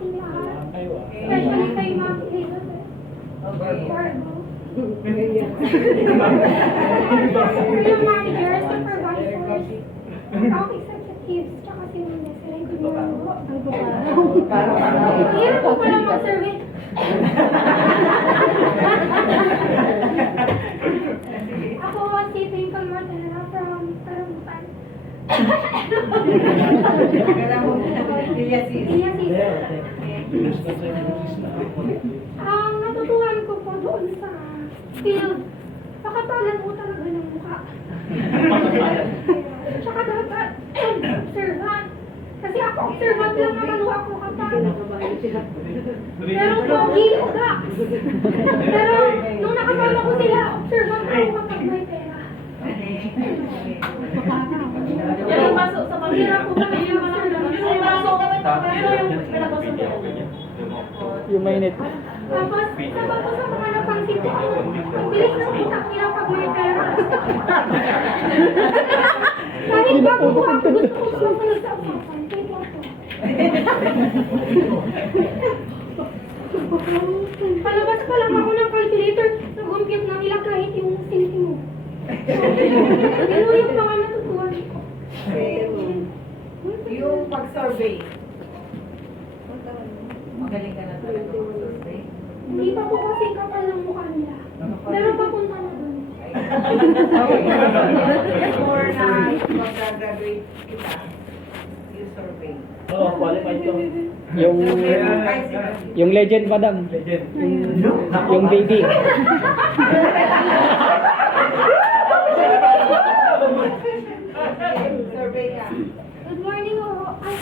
ating lahat. Especially kay Ma'am Elizabeth. Fargo. Yung managers, supervisors, account executives, tsaka si Muna sila. Good morning po. Hirap po pala mag-survey. Ako si Twinkle Martela from Karambutan. Ang natutuhan ko po doon sa field, pakapalan mo talaga ng mukha. Tsaka dapat observant. Kasi ako observant lang naman ako kapag pero pogi uga. Pero nung nakasama ko sila, observant ako kapag may pera. Yan ang pasok sa pamilya ko kami yung Yung mainit. Tapos, tapos sa mga napansin ko, ang bilis ng utak nila pag may pera. Kahit bago ko ako gusto ko sumunod sa usapan. Kaya po ako. Palabas pa lang ako ng calculator, nag-compute na nila kahit yung sentimo. Yun yung mga natutuhan ko. yung pag-survey. Magaling ka na talaga mag-survey. Hindi pa po kasi kapal ng mukha nila. Pero papunta na doon. Before na mag-graduate kita, yung survey. Oo, qualified to. Yung legend, madam. Legend. Yung baby. Survey ka. Good morning, Oro. Ay,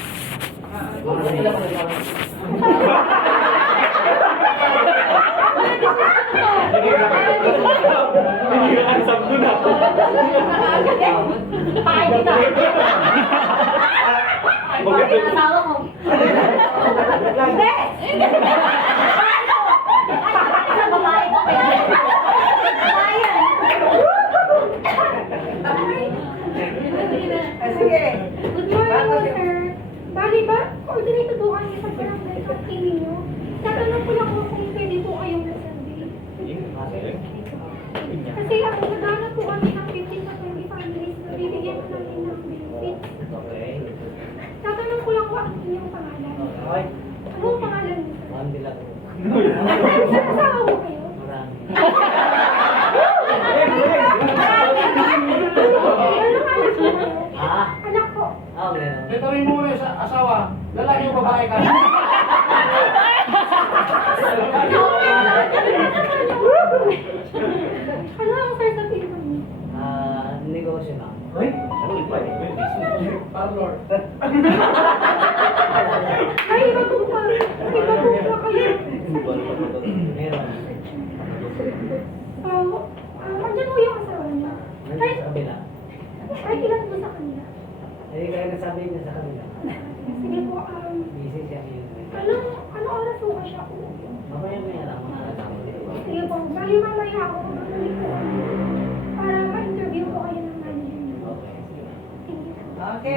Ansam ko na. Bakit ang asawa ko? Hindi! Sa babae ko. Sige. Good morning, sir. Bali ba, coordinated po kayo sa barangay at TV nyo? Tatanong ko lang po kung pwede po kayong na-survey. Kasi ako, naghanap po kami ng 15 sa 20 families na bibigyan ko namin ng benefits. Tatanong ko lang po ang inyong pangalan. Ano ang pangalan niyo, sir? Sir, asawa ko kayo? Ano anak ko kayo? Anak ko. Ito'y mo muna sa asawa. Lalaki o babae ka? Ano ang sir sa pinto niyo? Negosyo na. Ay? Parlor. Ay, iba po pa. Iba po pa kayo. Meron. Andyan po yung asawa niya. Ay, Kabila. ay, ilan po sa kanila? Hindi kaya nasabi niya sa kanila. Sige po, Busy siya yun. ano oras po ba siya po? Mamaya may alam mga kasama dito. Sige po, bali mamaya ako mamalik po para ma-interview po kayo ng manager niyo. Okay. Thank you po. Okay.